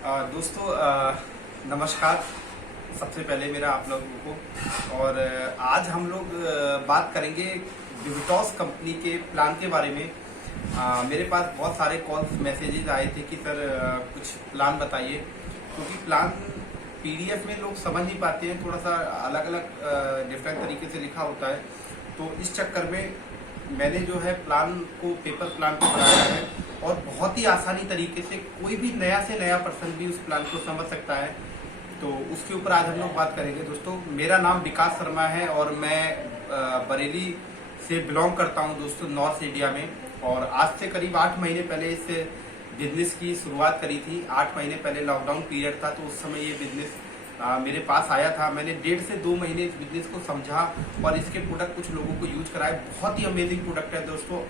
दोस्तों नमस्कार। सबसे पहले मेरा आप लोगों को और आज हम लोग बात करेंगे विविटॉस कंपनी के प्लान के बारे में। मेरे पास बहुत सारे कॉल्स मैसेजेस आए थे कि सर कुछ प्लान बताइए, क्योंकि प्लान पीडीएफ में लोग समझ नहीं पाते हैं, थोड़ा सा अलग अलग डिफरेंट तरीके से लिखा होता है। तो इस चक्कर में मैंने जो है प्लान को पेपर प्लान को बनाया है और बहुत ही आसानी तरीके से कोई भी नया से नया पर्सन भी उस प्लान को समझ सकता है। तो उसके ऊपर आज हम लोग बात करेंगे। दोस्तों मेरा नाम विकास शर्मा है और मैं बरेली से बिलोंग करता हूं दोस्तों, नॉर्थ इंडिया में। और आज से करीब 8 महीने पहले इस बिजनेस की शुरुआत करी थी। 8 महीने पहले लॉकडाउन पीरियड था, तो उस समय ये बिजनेस मेरे पास आया था। मैंने 1.5 से 2 महीने इस बिजनेस को समझा और इसके प्रोडक्ट कुछ लोगों को यूज कराए। बहुत ही अमेजिंग प्रोडक्ट है दोस्तों,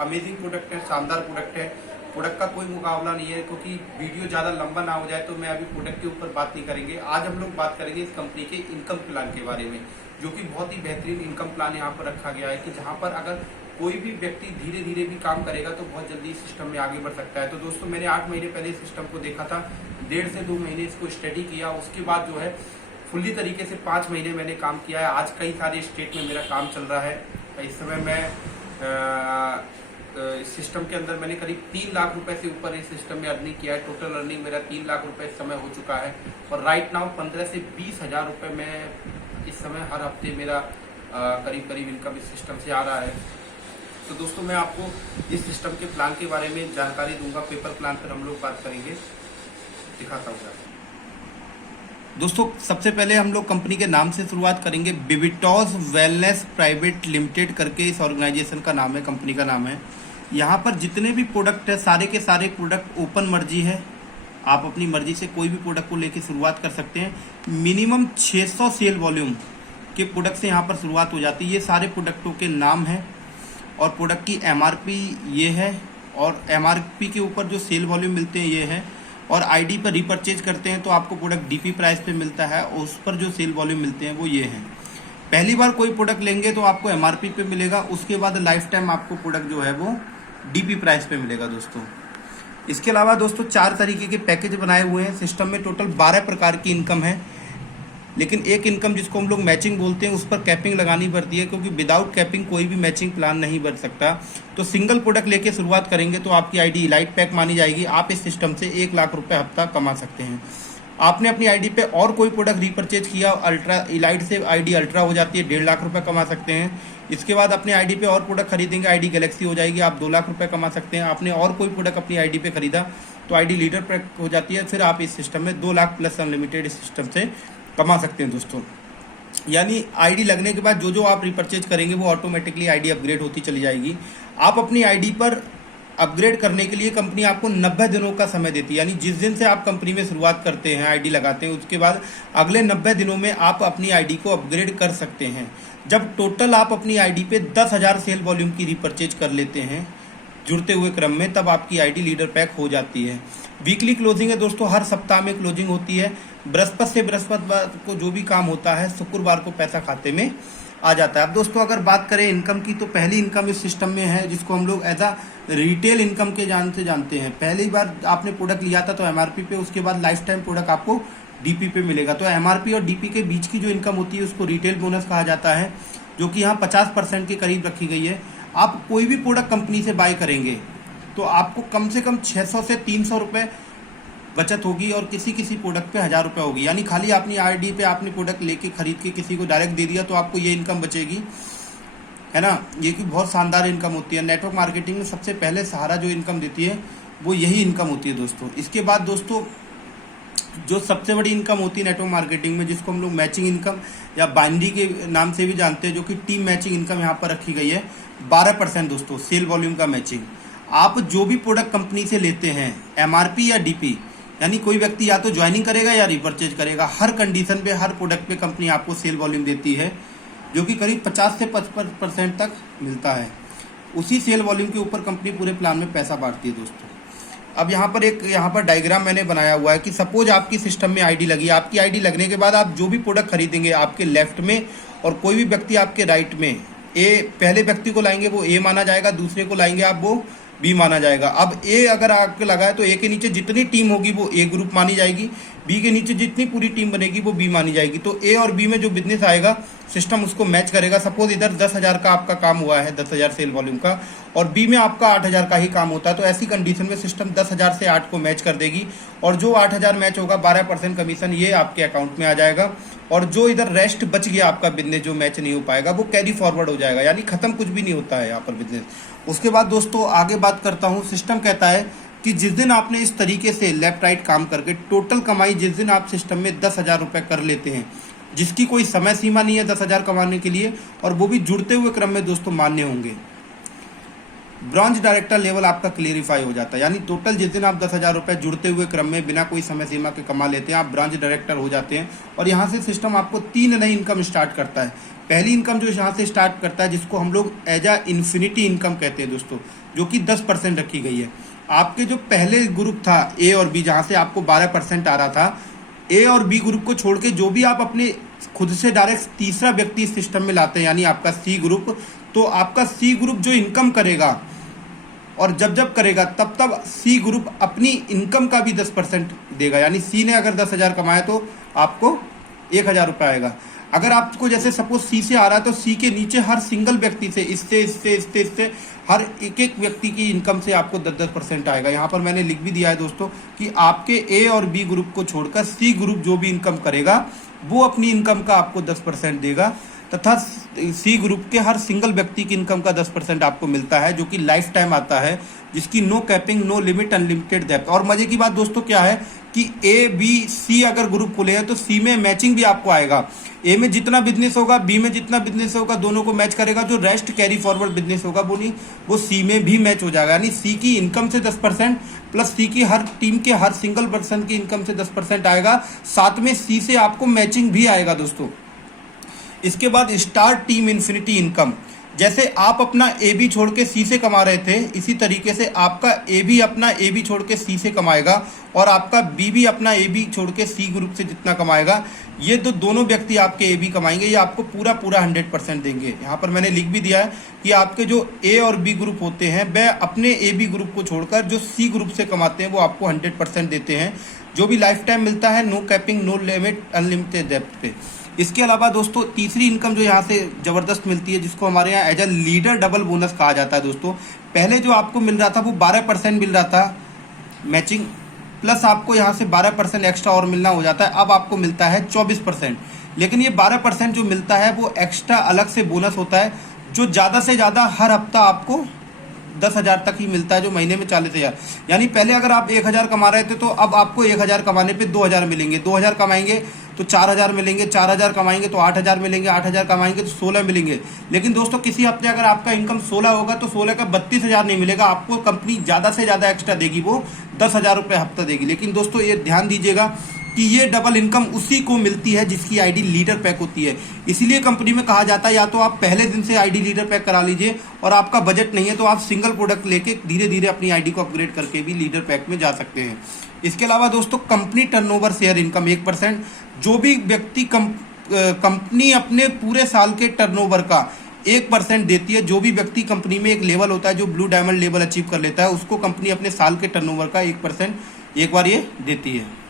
अमेजिंग प्रोडक्ट है, शानदार प्रोडक्ट है। प्रोडक्ट का कोई मुकाबला नहीं है, क्योंकि वीडियो ज़्यादा लंबा ना हो जाए तो मैं अभी प्रोडक्ट के ऊपर बात नहीं करेंगे। आज हम लोग बात करेंगे इस कंपनी के इनकम प्लान के बारे में, जो कि बहुत ही बेहतरीन इनकम प्लान यहाँ पर रखा गया है कि जहाँ पर अगर कोई भी व्यक्ति धीरे धीरे भी काम करेगा तो बहुत जल्दी इस सिस्टम में आगे बढ़ सकता है। तो दोस्तों मैंने 8 महीने पहले इस सिस्टम को देखा था, 1.5 से 2 महीने इसको स्टडी किया। उसके बाद जो है फुल्ली तरीके से 5 महीने मैंने काम किया है। आज कई सारे स्टेट में मेरा काम चल रहा है। इस समय मैं इस सिस्टम के अंदर मैंने करीब 3 लाख रुपए से ऊपर इस सिस्टम में अर्निंग किया है। टोटल अर्निंग मेरा 3 लाख रुपए इस समय हो चुका है और राइट नाउ 15 से 20 हजार रुपये मैं इस समय हर हफ्ते मेरा करीब करीब इनकम इस सिस्टम से आ रहा है। तो दोस्तों मैं आपको इस सिस्टम के प्लान के बारे में जानकारी दूंगा। पेपर प्लान पर हम लोग बात करेंगे, दिखाता हूँ दोस्तों। सबसे पहले हम लोग कंपनी के नाम से शुरुआत करेंगे। विविटॉस वेलनेस प्राइवेट लिमिटेड करके इस ऑर्गेनाइजेशन का नाम है, कंपनी का नाम है। यहाँ पर जितने भी प्रोडक्ट है सारे के सारे प्रोडक्ट ओपन मर्जी है। आप अपनी मर्जी से कोई भी प्रोडक्ट को लेकर शुरुआत कर सकते हैं। मिनिमम 600 सेल वॉल्यूम के प्रोडक्ट से यहाँ पर शुरुआत हो जाती है। ये सारे प्रोडक्टों के नाम है और प्रोडक्ट की एमआरपी ये है और एमआरपी के ऊपर जो सेल वॉल्यूम मिलते हैं ये है। और आईडी पर रिपर्चेज करते हैं तो आपको प्रोडक्ट डीपी प्राइस पे मिलता है और उस पर जो सेल वॉल्यूम मिलते हैं वो ये हैं। पहली बार कोई प्रोडक्ट लेंगे तो आपको एमआरपी पे मिलेगा, उसके बाद लाइफ टाइम आपको प्रोडक्ट जो है वो डीपी प्राइस पे मिलेगा दोस्तों। इसके अलावा दोस्तों 4 तरीके के पैकेज बनाए हुए हैं सिस्टम में। टोटल 12 प्रकार की इनकम है, लेकिन एक इनकम जिसको हम लोग मैचिंग बोलते हैं उस पर कैपिंग लगानी पड़ती है, क्योंकि विदाउट कैपिंग कोई भी मैचिंग प्लान नहीं बन सकता। तो सिंगल प्रोडक्ट लेके शुरुआत करेंगे तो आपकी आईडी इलाइट पैक मानी जाएगी। आप इस सिस्टम से 1 लाख रुपए हफ्ता कमा सकते हैं। आपने अपनी आईडी पे और कोई प्रोडक्ट रिपर्चेज किया, अल्ट्रा इलाइट से आईडी अल्ट्रा हो जाती है, 1.5 लाख रुपए कमा सकते हैं। इसके बाद अपनी आईडी पे और प्रोडक्ट खरीदेंगे, आईडी गैलेक्सी हो जाएगी, आप 2 लाख रुपए कमा सकते हैं। आपने और कोई प्रोडक्ट अपनी आईडी पे खरीदा तो आईडी लीडर पैक हो जाती है, फिर आप इस सिस्टम में 2 लाख प्लस अनलिमिटेड इस सिस्टम से कमा सकते हैं दोस्तों। यानी आईडी लगने के बाद जो जो आप रिपर्चेज करेंगे वो ऑटोमेटिकली आईडी अपग्रेड होती चली जाएगी। आप अपनी आईडी पर अपग्रेड करने के लिए कंपनी आपको 90 दिनों का समय देती है। यानी जिस दिन से आप कंपनी में शुरुआत करते हैं, आईडी लगाते हैं, उसके बाद अगले 90 दिनों में आप अपनी आईडी को अपग्रेड कर सकते हैं। जब टोटल आप अपनी आईडी पे 10,000 सेल वॉल्यूम की रिपर्चेज कर लेते हैं जुड़ते हुए क्रम में, तब आपकी आईडी लीडर पैक हो जाती है। वीकली क्लोजिंग है दोस्तों, हर सप्ताह में क्लोजिंग होती है। बृहस्पति से बृहस्पतिवार को जो भी काम होता है शुक्रवार को पैसा खाते में आ जाता है। अब दोस्तों अगर बात करें इनकम की, तो पहली इनकम इस सिस्टम में है जिसको हम लोग एज अ रिटेल इनकम के जानते हैं। पहली बार आपने प्रोडक्ट लिया था तो एमआरपी पे, उसके बाद लाइफ टाइम प्रोडक्ट आपको डीपी पे मिलेगा। तो एमआरपी और डीपी के बीच की जो इनकम होती है उसको रिटेल बोनस कहा जाता है, जो कि यहाँ 50% के करीब रखी गई है। आप कोई भी प्रोडक्ट कंपनी से बाय करेंगे तो आपको कम से कम 600 से 300 रुपये बचत होगी और किसी किसी प्रोडक्ट पे 1000 रुपये होगी। यानी खाली अपनी आईडी पे आपने प्रोडक्ट लेके खरीद के किसी को डायरेक्ट दे दिया तो आपको ये इनकम बचेगी, है ना। ये कि बहुत शानदार इनकम होती है। नेटवर्क मार्केटिंग में सबसे पहले सहारा जो इनकम देती है वो यही इनकम होती है दोस्तों। इसके बाद दोस्तों जो सबसे बड़ी इनकम होती है नेटवर्क मार्केटिंग में, जिसको हम लोग मैचिंग इनकम या बाइनरी के नाम से भी जानते हैं, जो कि टीम मैचिंग इनकम यहाँ पर रखी गई है। 12% दोस्तों सेल वॉल्यूम का मैचिंग। आप जो भी प्रोडक्ट कंपनी से लेते हैं, एमआरपी या डीपी, यानी कोई व्यक्ति या तो ज्वाइनिंग करेगा या रिपर्चेज करेगा, हर कंडीशन पे हर प्रोडक्ट पे कंपनी आपको सेल वॉल्यूम देती है, जो कि करीब 50 से 55% तक मिलता है। उसी सेल वॉल्यूम के ऊपर कंपनी पूरे प्लान में पैसा बांटती है दोस्तों। अब यहाँ पर डायग्राम मैंने बनाया हुआ है कि सपोज आपकी सिस्टम में आईडी लगी। आपकी आईडी लगने के बाद आप जो भी प्रोडक्ट खरीदेंगे आपके लेफ्ट में और कोई भी व्यक्ति आपके राइट में, पहले व्यक्ति को लाएंगे वो ए माना जाएगा, दूसरे को लाएंगे आप वो बी माना जाएगा। अब ए अगर आपको लगा है तो ए के नीचे जितनी टीम होगी वो ए ग्रुप मानी जाएगी, बी के नीचे जितनी पूरी टीम बनेगी वो बी मानी जाएगी। तो ए और बी में जो बिजनेस आएगा सिस्टम उसको मैच करेगा। सपोज इधर 10,000 का आपका काम हुआ है, 10,000 सेल वॉल्यूम का, और बी में आपका 8,000 का ही काम होता है, तो ऐसी कंडीशन में सिस्टम 10,000 से 8 को मैच कर देगी, और जो 8,000 मैच होगा 12% कमीशन ये आपके अकाउंट में आ जाएगा। और जो इधर रेस्ट बच गया आपका बिजनेस जो मैच नहीं हो पाएगा वो कैरी फॉरवर्ड हो जाएगा, यानी खत्म कुछ भी नहीं होता है यहाँ पर बिजनेस। उसके बाद दोस्तों आगे बात करता हूँ, सिस्टम कहता है कि जिस दिन आपने इस तरीके से लेफ्ट राइट काम करके टोटल कमाई जिस दिन आप सिस्टम में 10,000 रुपये कर लेते हैं, जिसकी कोई समय सीमा नहीं है 10,000 कमाने के लिए, और वो भी जुड़ते हुए क्रम में दोस्तों मान्य होंगे, ब्रॉन्ज डायरेक्टर लेवल आपका क्लियरिफाई हो जाता है। यानी टोटल जिस दिन आप 10,000 रुपये जुड़ते हुए क्रम में बिना कोई समय सीमा के कमा लेते हैं, आप ब्रॉन्ज डायरेक्टर हो जाते हैं। और यहाँ से सिस्टम आपको 3 नई इनकम स्टार्ट करता है। पहली इनकम जो यहाँ से स्टार्ट करता है जिसको हम लोग एज आ इन्फिनिटी इनकम कहते हैं दोस्तों, जो कि 10% रखी गई है। आपके जो पहले ग्रुप था ए और बी, जहाँ से आपको 12% आ रहा था, ए और बी ग्रुप को छोड़ के जो भी आप अपने खुद से डायरेक्ट तीसरा व्यक्ति सिस्टम में लाते हैं, यानी आपका सी ग्रुप, तो आपका सी ग्रुप जो इनकम करेगा और जब जब करेगा तब तब सी ग्रुप अपनी इनकम का भी 10% देगा। यानी सी ने अगर 10,000 कमाया तो आपको 1,000 रुपये आएगा। अगर आपको जैसे सपोज सी से आ रहा है तो सी के नीचे हर सिंगल व्यक्ति से इससे हर एक व्यक्ति की इनकम से आपको 10% आएगा। यहाँ पर मैंने लिख भी दिया है दोस्तों कि आपके ए और बी ग्रुप को छोड़कर सी ग्रुप जो भी इनकम करेगा वो अपनी इनकम का आपको 10% देगा, तथा सी ग्रुप के हर सिंगल व्यक्ति की इनकम का 10% आपको मिलता है, जो कि लाइफ टाइम आता है, जिसकी no capping, no limit, unlimited depth. और मजे की बात दोस्तों क्या है कि ए बी सी अगर ग्रुप खुले हैं तो सी में मैचिंग भी आपको आएगा। ए में जितना बिजनेस होगा, बी में जितना बिजनेस होगा, दोनों को मैच करेगा। जो रेस्ट कैरी फॉरवर्ड बिजनेस होगा वो सी में भी मैच हो जाएगा। यानी सी की इनकम से 10% प्लस सी की हर टीम के हर सिंगल पर्सन की इनकम से 10% आएगा, साथ में सी से आपको मैचिंग भी आएगा दोस्तों। इसके बाद स्टार टीम इन्फिनिटी इनकम, जैसे आप अपना ए बी छोड़ के सी से कमा रहे थे, इसी तरीके से आपका ए बी अपना ए बी छोड़ के सी से कमाएगा, और आपका बी भी अपना ए बी छोड़ के सी ग्रुप से जितना कमाएगा, ये दोनों व्यक्ति आपके ए बी कमाएंगे, ये आपको पूरा 100% देंगे। यहाँ पर मैंने लिख भी दिया है कि आपके जो ए और बी ग्रुप होते हैं वह अपने ए बी ग्रुप को छोड़कर जो सी ग्रुप से कमाते हैं वो आपको 100% देते हैं, जो भी लाइफ टाइम मिलता है, no capping, no limit, unlimited depth पे। इसके अलावा दोस्तों तीसरी इनकम जो यहाँ से ज़बरदस्त मिलती है, जिसको हमारे यहाँ as a leader double bonus कहा जाता है दोस्तों। पहले जो आपको मिल रहा था वो 12% मिल रहा था मैचिंग, प्लस आपको यहाँ से 12% एक्स्ट्रा और मिलना हो जाता है। अब आपको मिलता है 24%, लेकिन ये 12% जो मिलता है वो एक्स्ट्रा अलग से बोनस होता है, जो ज़्यादा से ज़्यादा हर हफ्ता आपको 10,000 तक ही मिलता है, जो महीने में 40,000। यानी पहले अगर आप 1,000 कमा रहे थे तो अब आपको 1,000 कमाने पे 2,000 मिलेंगे, 2,000 कमाएंगे तो 4,000 मिलेंगे, 4,000 कमाएंगे तो 8,000 मिलेंगे, 8,000 कमाएंगे तो 16 मिलेंगे। लेकिन दोस्तों किसी हफ्ते अगर आपका इनकम 16 होगा तो 16 का 32,000 नहीं मिलेगा, आपको कंपनी ज़्यादा से ज़्यादा एक्स्ट्रा देगी, वो 10,000 रुपये हफ्ता देगी। लेकिन दोस्तों ये ध्यान दीजिएगा कि ये डबल इनकम उसी को मिलती है जिसकी आईडी लीडर पैक होती है। इसीलिए कंपनी में कहा जाता है या तो आप पहले दिन से आईडी लीडर पैक करा लीजिए, और आपका बजट नहीं है तो आप सिंगल प्रोडक्ट लेके धीरे धीरे अपनी आईडी को अपग्रेड करके भी लीडर पैक में जा सकते हैं। इसके अलावा दोस्तों कंपनी टर्नओवर शेयर इनकम 1%, जो भी व्यक्ति कंपनी अपने पूरे साल के टर्नओवर का 1% देती है, जो भी व्यक्ति कंपनी में एक लेवल होता है जो ब्लू डायमंड लेवल अचीव कर लेता है, उसको कंपनी अपने साल के टर्नओवर का 1% एक बार ये देती है।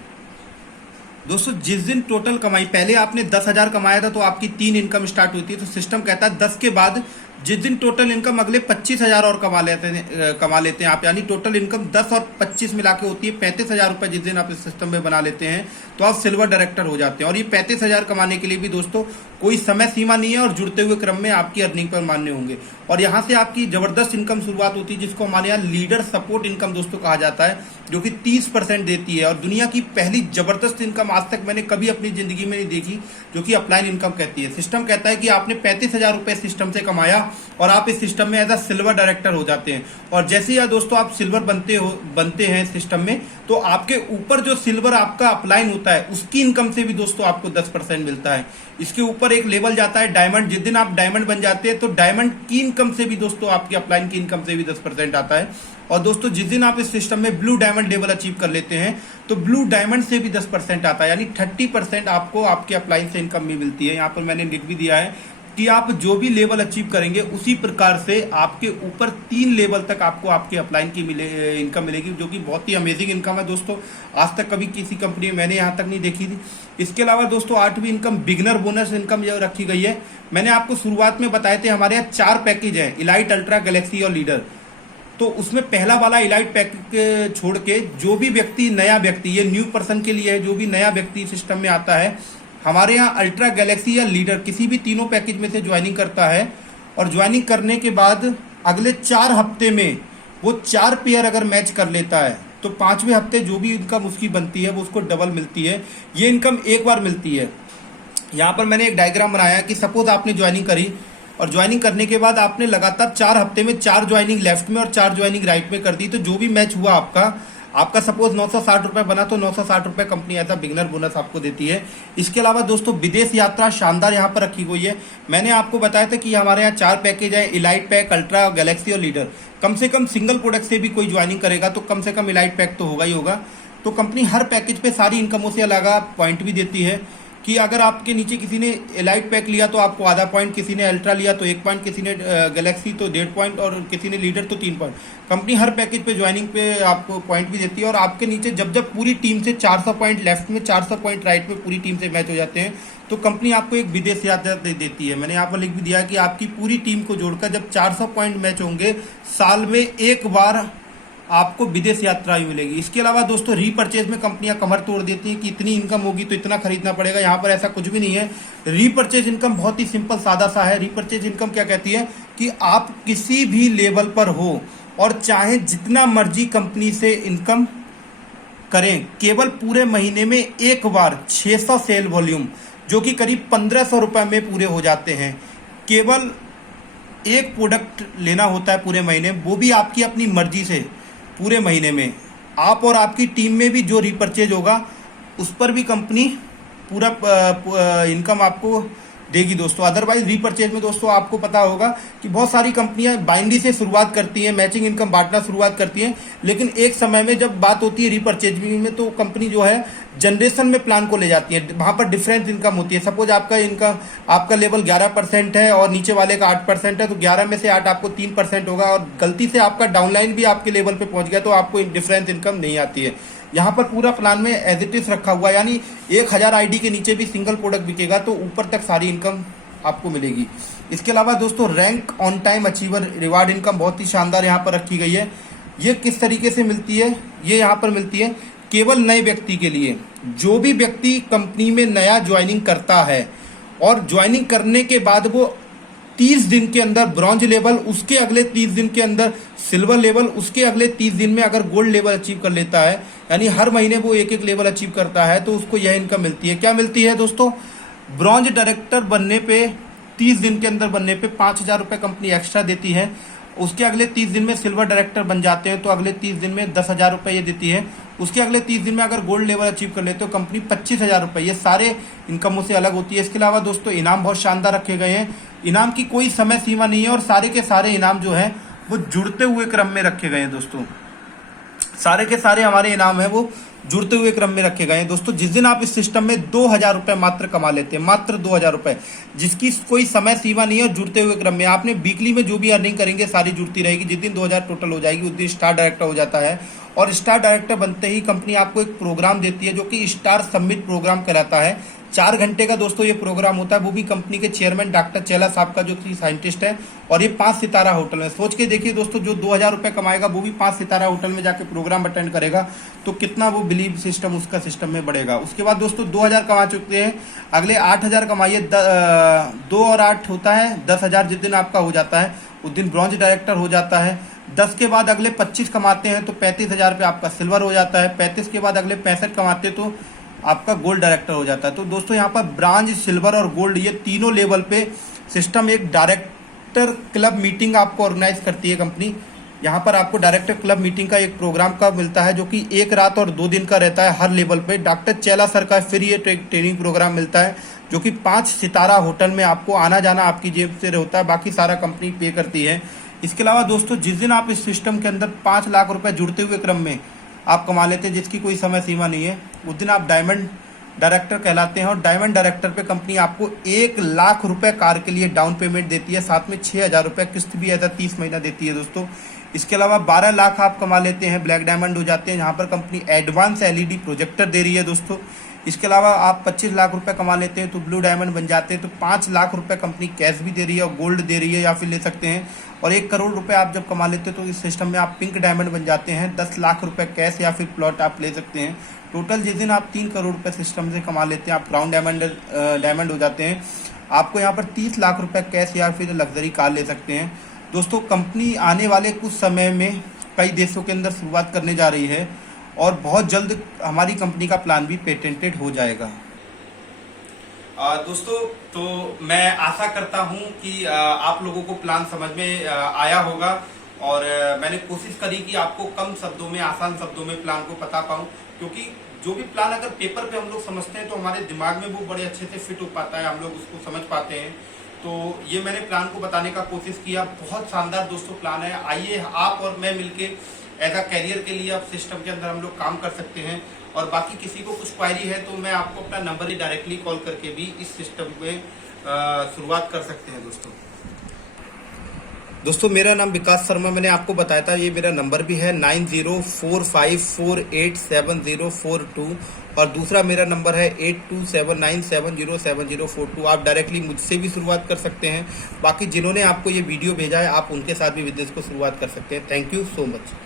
दोस्तों जिस दिन टोटल कमाई, पहले आपने 10,000 कमाया था तो आपकी 3 इनकम स्टार्ट होती है, तो सिस्टम कहता है 10 के बाद जिस दिन टोटल इनकम अगले 25,000 और कमा लेते हैं आप, यानी टोटल इनकम 10 और 25 मिला के होती है 35,000 रुपये। जिस दिन आप इस सिस्टम में बना लेते हैं तो आप सिल्वर डायरेक्टर हो जाते हैं। और ये 35,000 कमाने के लिए भी दोस्तों कोई समय सीमा नहीं है, और जुड़ते हुए क्रम में आपकी अर्निंग पर मान्य होंगे। और यहाँ से आपकी जबरदस्त इनकम शुरुआत होती है, जिसको हमारे यहाँ लीडर सपोर्ट इनकम दोस्तों कहा जाता है, जो कि 30% देती है। और दुनिया की पहली जबरदस्त इनकम आज तक मैंने कभी अपनी जिंदगी में नहीं देखी, जो कि अपलाइन इनकम कहती है। सिस्टम कहता है कि आपने 35,000 रुपये सिस्टम से कमाया और आप इस सिस्टम में एज अ सिल्वर डायरेक्टर हो जाते हैं। और जैसे ही दोस्तों आप सिल्वर बनते हैं सिस्टम में, तो आपके ऊपर जो सिल्वर आपका अपलाइन होता है उसकी इनकम से भी दोस्तों आपको 10% मिलता है। इसके ऊपर एक लेवल जाता है डायमंड, जिस दिन आप डायमंड बन जाते हैं तो डायमंड की इनकम से भी दोस्तों आपकी अपलाइन की इनकम से भी 10% आता है। और दोस्तों जिस दिन आप इस सिस्टम में ब्लू डायमंड लेवल अचीव कर लेते हैं तो ब्लू डायमंड से भी 10% आता है, यानी 30% आपको आपके अपलाइन से इनकम भी मिलती है। यहाँ पर मैंने लिख भी दिया है कि आप जो भी लेवल अचीव करेंगे उसी प्रकार से आपके ऊपर 3 लेवल तक आपको आपके अपलाइन की इनकम मिलेगी, जो कि बहुत ही अमेजिंग इनकम है दोस्तों। आज तक कभी किसी कंपनी में मैंने यहाँ तक नहीं देखी थी। इसके अलावा दोस्तों 8वीं इनकम बिगनर बोनस इनकम जो रखी गई है, मैंने आपको शुरुआत में बताए थे हमारे यहाँ 4 पैकेज है, इलाइट, अल्ट्रा, गैलेक्सी और लीडर। तो उसमें पहला वाला इलाइट पैकेज छोड़ के जो भी व्यक्ति नया व्यक्ति, ये न्यू पर्सन के लिए है, जो भी नया व्यक्ति सिस्टम में आता है, हमारे यहाँ अल्ट्रा, गैलेक्सी या लीडर किसी भी तीनों पैकेज में से ज्वाइनिंग करता है और ज्वाइनिंग करने के बाद अगले 4 हफ्ते में वो 4 पेयर अगर मैच कर लेता है तो 5वें हफ्ते जो भी इनकम उसकी बनती है वो उसको डबल मिलती है। ये इनकम एक बार मिलती है। यहाँ पर मैंने एक डायग्राम बनाया कि सपोज आपने ज्वाइनिंग करी और ज्वाइनिंग करने के बाद आपने लगातार 4 हफ्ते में 4 ज्वाइनिंग लेफ्ट में और 4 ज्वाइनिंग राइट में कर दी, तो जो भी मैच हुआ आपका सपोज 960 रुपए बना तो 960 रुपए कंपनी ऐसा बिगनर बोनस आपको देती है। इसके अलावा दोस्तों विदेश यात्रा शानदार यहाँ पर रखी गई है। मैंने आपको बताया था कि हमारे यहाँ 4 पैकेज है, इलाइट पैक, अल्ट्रा, गैलेक्सी और लीडर। कम से कम सिंगल प्रोडक्ट से भी कोई ज्वाइनिंग करेगा तो कम से कम इलाइट पैक तो होगा ही होगा। तो कंपनी हर पैकेज पे सारी इनकमों से अलग पॉइंट भी देती है कि अगर आपके नीचे किसी ने एलाइट पैक लिया तो आपको आधा पॉइंट, किसी ने अल्ट्रा लिया तो 1 पॉइंट, किसी ने गैलेक्सी तो 1.5 पॉइंट और किसी ने लीडर तो 3 पॉइंट। कंपनी हर पैकेज पे ज्वाइनिंग पे आपको पॉइंट भी देती है। और आपके नीचे जब पूरी टीम से 400 पॉइंट लेफ्ट में, 400 पॉइंट राइट में पूरी टीम से मैच हो जाते हैं तो कंपनी आपको एक विदेश यात्रा देती है। मैंने यहाँ पर लिख भी दिया कि आपकी पूरी टीम को जोड़कर जब 400 पॉइंट मैच होंगे, साल में एक बार आपको विदेश यात्रा भी मिलेगी। इसके अलावा दोस्तों रीपरचेज में कंपनियां कमर तोड़ देती हैं कि इतनी इनकम होगी तो इतना खरीदना पड़ेगा। यहाँ पर ऐसा कुछ भी नहीं है। रीपरचेज इनकम बहुत ही सिंपल सादा सा है। रीपरचेज इनकम क्या कहती है कि आप किसी भी लेवल पर हो और चाहे जितना मर्जी कंपनी से इनकम करें, केवल पूरे महीने में एक बार 600 सेल वॉल्यूम जो कि करीब 1500 रुपये में पूरे हो जाते हैं, केवल एक प्रोडक्ट लेना होता है पूरे महीने, वो भी आपकी अपनी मर्जी से। पूरे महीने में आप और आपकी टीम में भी जो रीपरचेज होगा उस पर भी कंपनी पूरा इनकम आपको देगी दोस्तों। अदरवाइज रीपरचेज में दोस्तों आपको पता होगा कि बहुत सारी कंपनियां बाइंडी से शुरुआत करती हैं, मैचिंग इनकम बांटना शुरुआत करती हैं, लेकिन एक समय में जब बात होती है रीपरचेज में तो कंपनी जो है जनरेशन में प्लान को ले जाती है। वहां पर डिफरेंस इनकम होती है। सपोज आपका इनकम, आपका लेवल 11% है और नीचे वाले का 8% है, तो 11 में से 8 आपको 3% होगा और गलती से आपका डाउनलाइन भी आपके लेवल पे पहुंच गया तो आपको डिफरेंस इनकम नहीं आती है। यहाँ पर पूरा प्लान में एज इट इज रखा हुआ है, यानी 1000 आईडी के नीचे भी सिंगल प्रोडक्ट बिकेगा तो ऊपर तक सारी इनकम आपको मिलेगी। इसके अलावा दोस्तों rank on time achiever reward income बहुत ही शानदार यहाँ पर रखी गई है। ये किस तरीके से मिलती है, ये यहाँ पर मिलती है केवल नए व्यक्ति के लिए। जो भी व्यक्ति कंपनी में नया ज्वाइनिंग करता है और ज्वाइनिंग करने के बाद वो 30 दिन के अंदर ब्रॉन्ज लेवल, उसके अगले 30 दिन के अंदर सिल्वर लेवल, उसके अगले 30 दिन में अगर गोल्ड लेवल अचीव कर लेता है, यानी हर महीने वो एक लेवल अचीव करता है, तो उसको यह इनकम मिलती है। क्या मिलती है दोस्तों? ब्रॉन्ज डायरेक्टर बनने पे 30 दिन के अंदर बनने पे 5000 रुपये कंपनी एक्स्ट्रा देती है। उसके अगले 30 दिन में सिल्वर डायरेक्टर बन जाते हैं तो अगले 30 दिन में 10,000 रुपये ये देती है। उसके अगले 30 दिन में अगर गोल्ड लेवल अचीव कर लेते हो कंपनी 25,000 रुपये। ये सारे इनकमों से अलग होती है। इसके अलावा दोस्तों इनाम बहुत शानदार रखे गए हैं। इनाम की कोई समय सीमा नहीं है और सारे के सारे इनाम जो है वो जुड़ते हुए क्रम में रखे गए हैं दोस्तों। सारे के सारे हमारे इनाम है वो जुड़ते हुए क्रम में रखे गए हैं दोस्तों। जिस दिन आप इस सिस्टम में 2000 रुपये मात्र कमा लेते हैं, मात्र 2000 रुपये, जिसकी कोई समय सीमा नहीं है, जुड़ते हुए क्रम में आपने वीकली में जो भी अर्निंग करेंगे सारी जुड़ती रहेगी। जिस दिन 2000 टोटल हो जाएगी उस दिन स्टार डायरेक्टर हो जाता है और स्टार डायरेक्टर बनते ही कंपनी आपको एक प्रोग्राम देती है जो कि स्टार समिट प्रोग्राम कहलाता है। 4 घंटे का दोस्तों ये प्रोग्राम होता है, वो भी कंपनी के चेयरमैन डॉक्टर चेला साहब का जो कि साइंटिस्ट है, और ये 5 सितारा होटल में। सोच के देखिए दोस्तों, जो 2000 रुपये कमाएगा वो भी 5 सितारा होटल में जाके प्रोग्राम अटेंड करेगा तो कितना वो बिलीव सिस्टम उसका सिस्टम में बढ़ेगा। उसके बाद दोस्तों 2000 कमा चुके हैं, अगले 8000 कमाइए। 2 और 8 होता है 10,000। जिस दिन आपका हो जाता है उस दिन ब्रॉन्ज डायरेक्टर हो जाता है। 10 के बाद अगले 25 कमाते हैं तो 35,000 पे आपका सिल्वर हो जाता है। 35 के बाद अगले 65 कमाते तो आपका गोल्ड डायरेक्टर हो जाता है। तो दोस्तों यहाँ पर ब्रांज, सिल्वर और गोल्ड ये तीनों लेवल पे सिस्टम एक डायरेक्टर क्लब मीटिंग आपको ऑर्गेनाइज करती है कंपनी। यहाँ पर आपको डायरेक्टर क्लब मीटिंग का एक प्रोग्राम का मिलता है जो कि 1 रात और 2 दिन का रहता है हर लेवल पे। डॉक्टर चेला सर का फिर ये ट्रेनिंग प्रोग्राम मिलता है जो कि 5 सितारा होटल में आपको आना जाना आपकी जेब से होता है, बाकी सारा कंपनी पे करती है। इसके अलावा दोस्तों जिस दिन आप इस सिस्टम के अंदर 5 लाख रुपए जुड़ते हुए क्रम में आप कमा लेते हैं, जिसकी कोई समय सीमा नहीं है, उस दिन आप डायमंड डायरेक्टर कहलाते हैं। और डायमंड डायरेक्टर पे कंपनी आपको 1,00,000 रुपए कार के लिए डाउन पेमेंट देती है, साथ में 6,000 रुपए किस्त भी ऐसा 30 महीना देती है दोस्तों। इसके अलावा 12 लाख आप कमा लेते हैं, ब्लैक डायमंड हो जाते हैं, जहाँ पर कंपनी एडवांस LED प्रोजेक्टर दे रही है दोस्तों। इसके अलावा आप 25 लाख रुपए कमा लेते हैं तो ब्लू डायमंड बन जाते हैं, तो 5 लाख रुपए कंपनी कैश भी दे रही है और गोल्ड दे रही है या फिर ले सकते हैं। और 1 करोड़ रुपए आप जब कमा लेते हैं तो इस सिस्टम में आप पिंक डायमंड बन जाते हैं। 10 लाख रुपए कैश या फिर प्लॉट आप ले सकते हैं। टोटल जिस दिन आप 3 करोड़ रुपए सिस्टम से कमा लेते हैं आप ब्राउन डायमंड हो जाते हैं। आपको यहाँ पर 30 लाख रुपए कैश या फिर लग्जरी कार ले सकते हैं दोस्तों। कंपनी आने वाले कुछ समय में कई देशों के अंदर शुरुआत करने जा रही है और बहुत जल्द हमारी कंपनी का प्लान भी पेटेंटेड हो जाएगा। दोस्तों, तो मैं आशा करता हूं कि आप लोगों को प्लान समझ में आया होगा और मैंने कोशिश करी कि आपको कम शब्दों में, आसान शब्दों में प्लान को बता पाऊं, क्योंकि जो भी प्लान अगर पेपर पे हम लोग समझते हैं तो हमारे दिमाग में वो बड़े अच्छे से फिट हो पाता है, हम लोग उसको समझ पाते हैं। तो ये मैंने प्लान को बताने का कोशिश किया। बहुत शानदार दोस्तों प्लान है। आइए आप और मैं मिलके एज अ कैरियर के लिए अब सिस्टम के अंदर हम लोग काम कर सकते हैं। और बाकी किसी को कुछ क्वायरी है तो मैं आपको अपना नंबर ही डायरेक्टली कॉल करके भी इस सिस्टम में शुरुआत कर सकते हैं दोस्तों। मेरा नाम विकास शर्मा, मैंने आपको बताया था, ये मेरा नंबर भी है 9045487042 और दूसरा मेरा नंबर है 8279707042। आप डायरेक्टली मुझसे भी शुरुआत कर सकते हैं। बाकी जिन्होंने आपको ये वीडियो भेजा है आप उनके साथ भी बिजनेस को शुरुआत कर सकते हैं। Thank you so much.